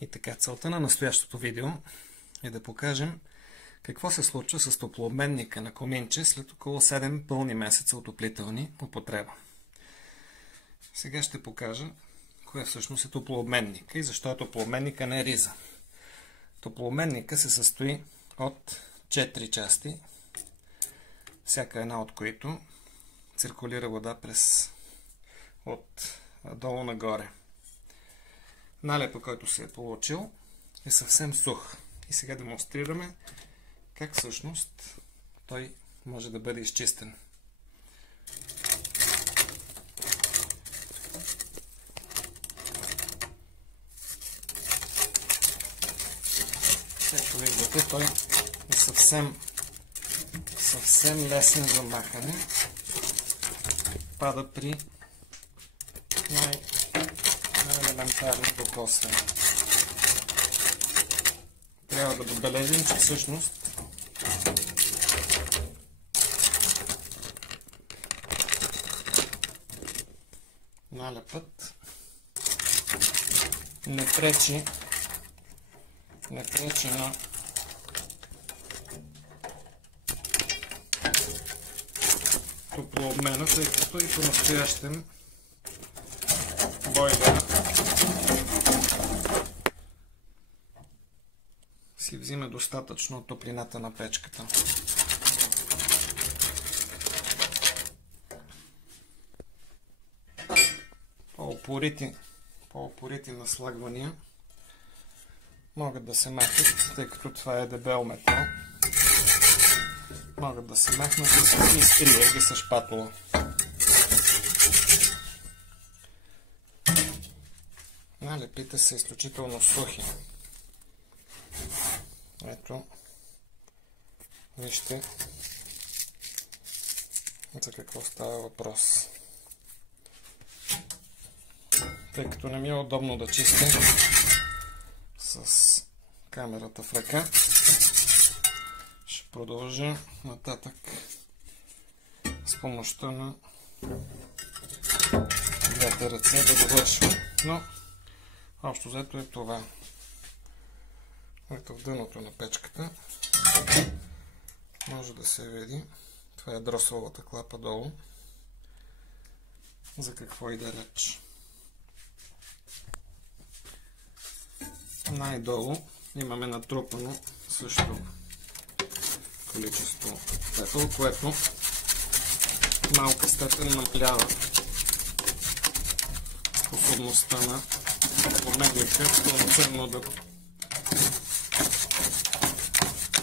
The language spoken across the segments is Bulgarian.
И така, целта на настоящото видео е да покажем какво се случва с топлообменника на коминче след около 7 пълни месеца отоплителни употреба. Сега ще покажа кое всъщност е топлообменника и защо е топлообменника, не риза. Топлообменника се състои от 4 части, всяка една от които циркулира вода от долу нагоре. Налепът, който се е получил, е съвсем сух. И сега демонстрираме как всъщност той може да бъде изчистен. Както виждате, той е съвсем лесен за махане. Пада при най-елементарно докосване. Трябва да отбележим, че всъщност налепът не пречи на топлообмена, тъй като и по-настоящем бойлера си взима достатъчно от топлината на печката. По-упорити наслагвания могат да се махнат, тъй като това е дебел метал. Могат да се махнат и се изтрие ги с шпатула. Налепите са изключително сухи. Ето, вижте за какво става въпрос. Тъй като не ми е удобно да чистя с камерата в ръка, ще продължа нататък с помощта на двете ръце да довършвам. Но общо взето е това. Ето в дъното на печката може да се види. Това е дросовата клапа долу. За какво и да реч. Най-долу имаме натрупано също количество пепел, което в малка степен намалява способността на топлообменника пълноценно да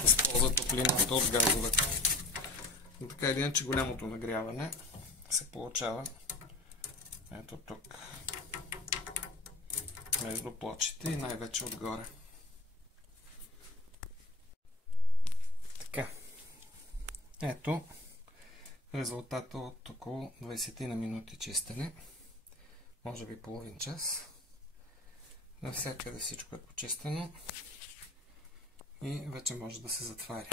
използва топлината от газовете. Но така или иначе голямото нагряване се получава ето тук, между плочите и най-вече отгоре. Така. Ето резултата от около 20 на минути чистене. Може би половин час. Навсякъде всичко е почистено и вече може да се затваря.